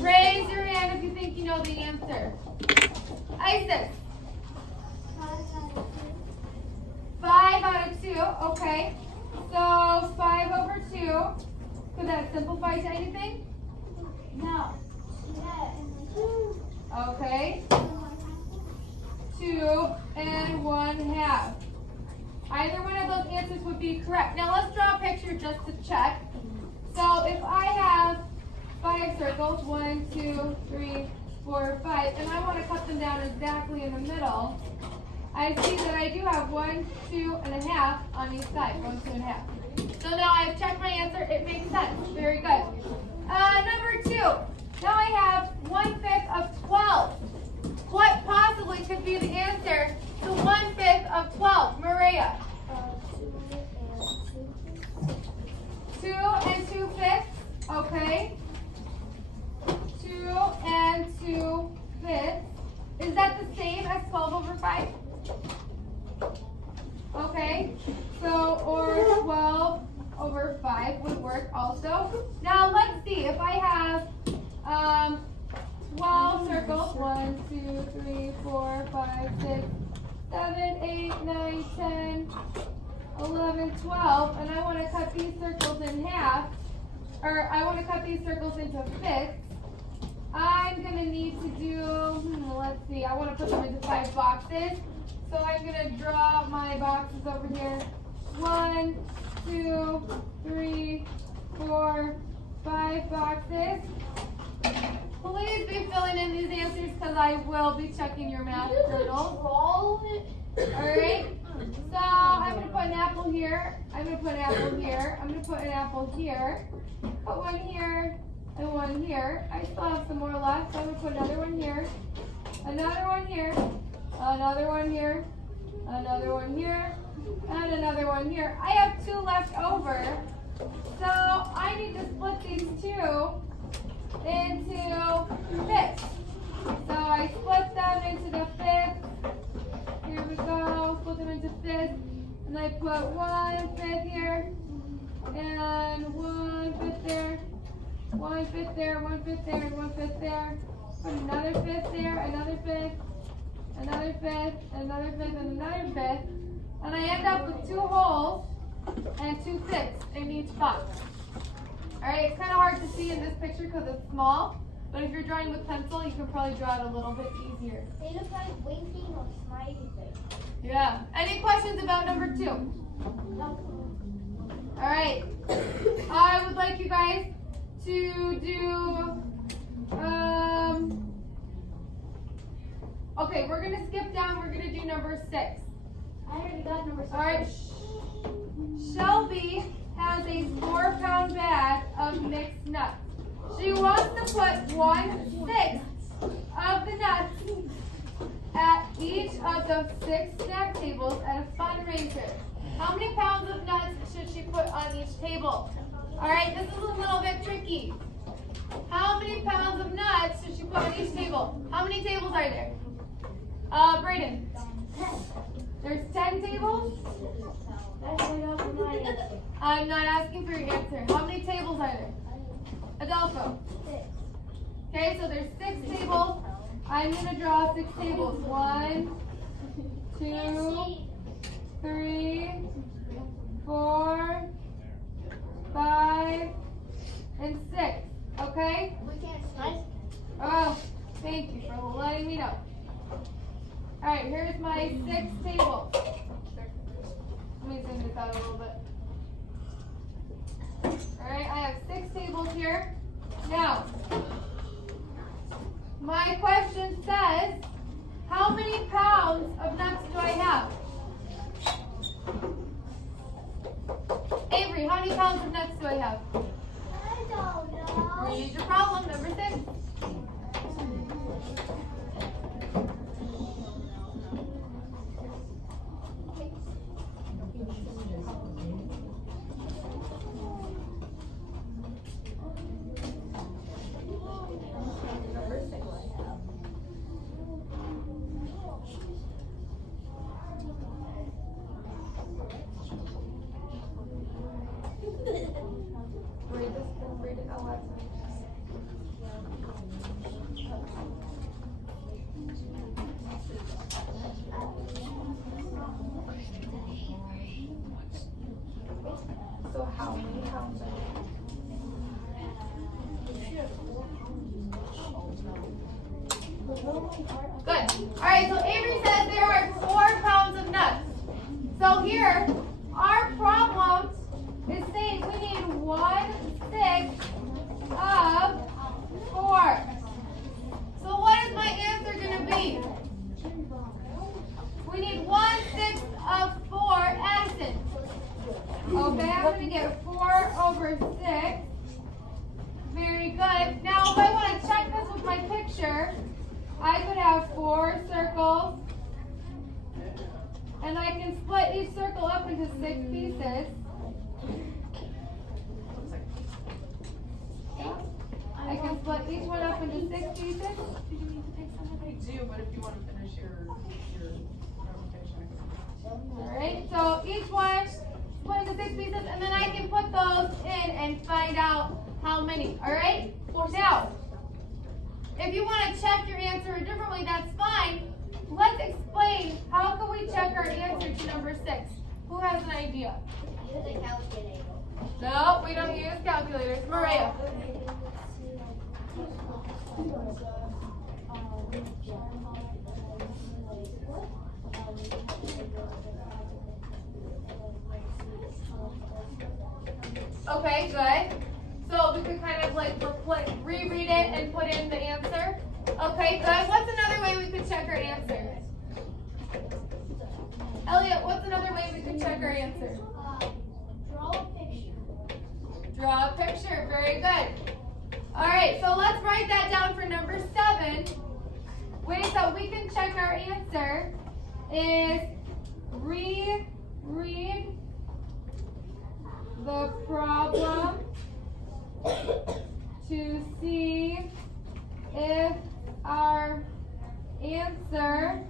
Raise your hand if you think you know the answer. Isis. 5 out of 2, okay. So 5 over 2, could that simplify to anything? No. Okay. 2 and 1/2. Either one of those answers would be correct. Now let's draw a picture just to check. So if I have 5 circles, 1, 2, 3, 4, 5, and I want to cut them down exactly in the middle, I see that I do have 1, 2 and a half on each side. 1, 2 and a half. So now I've checked my answer. It makes sense. Very good. Number 2. Now I have 1/5 of 12. What possibly could be the answer to 1/5 of 12? Maria. 2 and 2/5. Okay. 2 and 2/5. Is that the same as 12 over 5? Okay. So, or 12 over 5 would work also. Now let's see. If I have 12 circles, 1, 2, 3, 4, 5, 6, 7, 8, 9, 10, 11, 12, and I want to cut these circles in half, or I want to cut these circles into fifths, I'm going to need to do, let's see, I want to put them into 5 boxes. So I'm going to draw my boxes over here. 1, 2, 3, 4, 5 boxes. Please be filling in these answers because I will be checking your math journals. Alright? So I'm going to put an apple here. I'm going to put an apple here. I'm going to put an apple here. Put one here and one here. I still have some more left. So I'm going to put another one here. Another one here. Another one here. Another one here. And another one here. I have 2 left over. So I need to split these 2 into fifths. So I split them into the fifths. Here we go. Split them into fifths. And I put 1/5 here. And 1/5 there. 1/5 there. 1/5 there. And 1/5 there. Put another 5th there. Another 5th. Another 5th. Another 5th. And another 5th. And I end up with 2 holes and 2 fifths in each box. Alright, it's kind of hard to see in this picture because it's small, but if you're drawing with pencil, you can probably draw it a little bit easier. They look like winking or smiley face. Yeah. Any questions about number 2? Alright. I would like you guys to do Okay, we're gonna skip down. We're gonna do number 6. I already got number 6. All right. Shelby has a 4-pound bag of mixed nuts. She wants to put 1/6 of the nuts at each of the 6 snack tables at a fundraiser. How many pounds of nuts should she put on each table? All right, this is a little bit tricky. How many pounds of nuts should she put on each table? How many tables are there? Brayden. 10. There's 10 tables? That's right off of my answer. I'm not asking for your answer. How many tables are there? Adolfo. 6. Okay, so there's 6 tables. I'm gonna draw 6 tables. 1, 2, 3, 4, 5, and 6. Okay? We can't see. Oh, thank you for letting me know. Alright, here's my 6 tables. Let me zoom this out a little bit. Alright, I have 6 tables here. Now, my question says, how many pounds of nuts do I have? Avery, how many pounds of nuts do I have? I don't know. Read your problem, number 6. Read it out loud. So how many pounds are there? Good. Alright, so Avery says there are 4 pounds of nuts. So here, our problem is saying we need 1/6 of 4. So what is my answer going to be? We need 1/6 of 4 Addison. Okay, I'm going to get 4 over 6. Very good. Now, if I want to check this with my picture, I could have 4 circles. And I can split each circle up into 6 pieces. I can split each one up into 6 pieces. Did you need to take some of I it? do, but if you want to finish your presentation. Alright, so each one split into 6 pieces, and then I can put those in and find out how many. Alright? Now, if you want to check your answer a different way, that's fine. Let's explain how can we check our answer to number 6. Who has an idea? Use a calculator. No, we don't use calculators. Maria. Okay, good. So we could kind of like reread it and put in the answer. Okay, good. What's another way we could check our answer? Elliot, what's another way we could check our answer? Draw a picture. Draw a picture. Very good. All right, so let's write that down for number 7. Ways that we can check our answer is reread the problem to see if our answer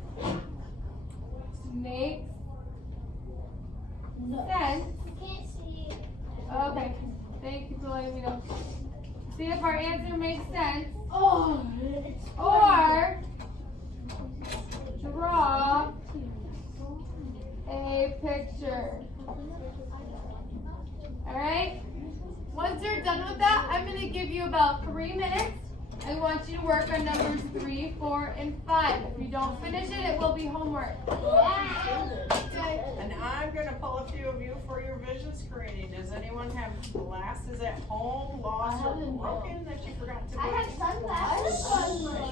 makes sense. You can't see. Okay, thank you for letting me know. See if our answer makes sense. Oh, Or draw a picture. Alright? Once you're done with that, I'm going to give you about 3 minutes. I want you to work on numbers 3, 4, and 5. If you don't finish it, it will be homework. Wow. And I'm gonna pull a few of you for your vision screening. Does anyone have glasses at home, lost or broken that you forgot to I bring? have sunglasses.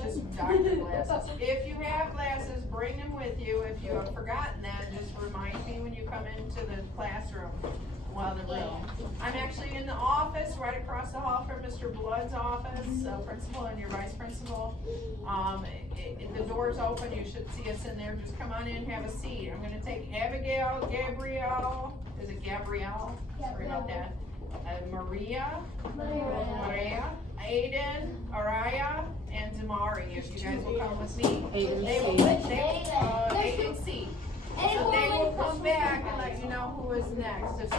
Just doctor glasses. If you have glasses, bring them with you. If you have forgotten that, just remind me when you come into the classroom. Well, the room. I'm actually in the office, right across the hall from Mr. Blood's office, principal and your vice principal. The door's open, you should see us in there. Just come on in, have a seat. I'm gonna take Abigail, Gabrielle, is it Gabrielle? Sorry about that. Maria, Aiden, Araya, and Damari, if you guys will come with me. Aiden C. So they will come back and let you know who is next. If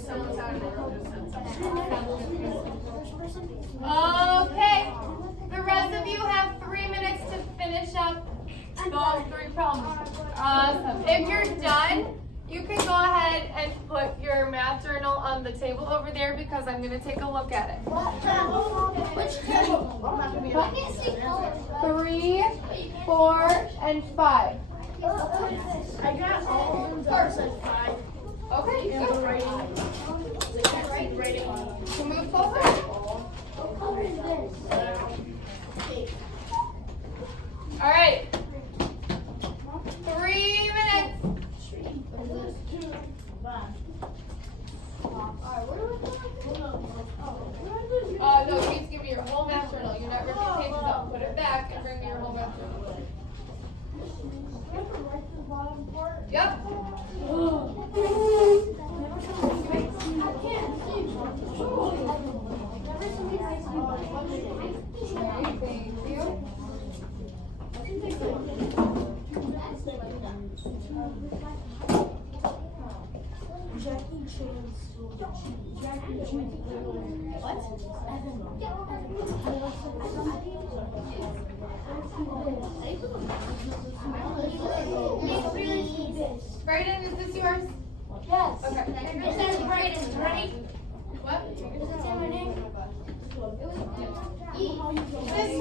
someone's out of the room, just send someone. Okay, the rest of you have 3 minutes to finish up those 3 problems. Awesome. If you're done, you can go ahead and put your math journal on the table over there because I'm going to take a look at it. Which table? 3, 4, and 5. I got all of them done at 5. Okay, And good. the writing. So move closer. All right. 3 minutes. No, you need to give me your whole math journal. You're not ripping pages out. Put it back and bring me your whole math journal. Yep. Alright, thank you. Brayden, is this yours? Yes. Okay. It says Brayden, ready? What? Does it say my name? This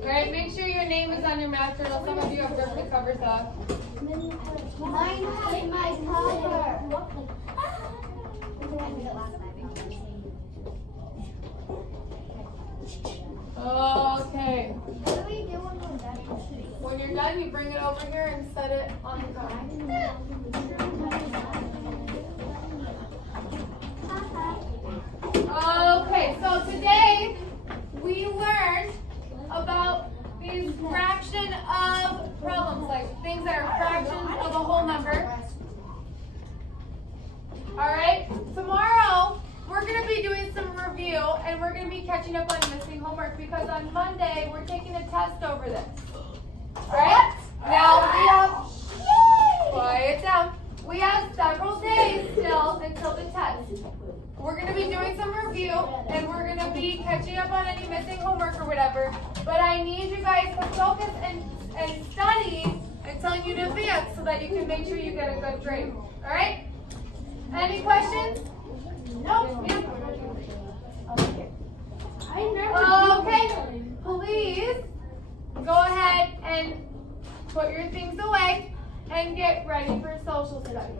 Alright, make sure your name is on your math journal. Some of you have ripped the covers off. Mine is my cover. Okay. What do we do when we're done? When you're done, you bring it over here and set it on the cover. Okay, so today we learned about these fraction of problems, like things that are fractions of a whole number. Alright, tomorrow we're going to be doing some review and we're going to be catching up on missing homework because on Monday we're taking a test over this. Alright? Now we have, quiet down, we have several days still until the test. We're going to be doing some review and we're going to be catching up on any missing homework or whatever. But I need you guys to focus and study until you advance so that you can make sure you get a good grade. Alright? Any questions? Nope. Yep. Okay. Please go ahead and put your things away and get ready for social studies.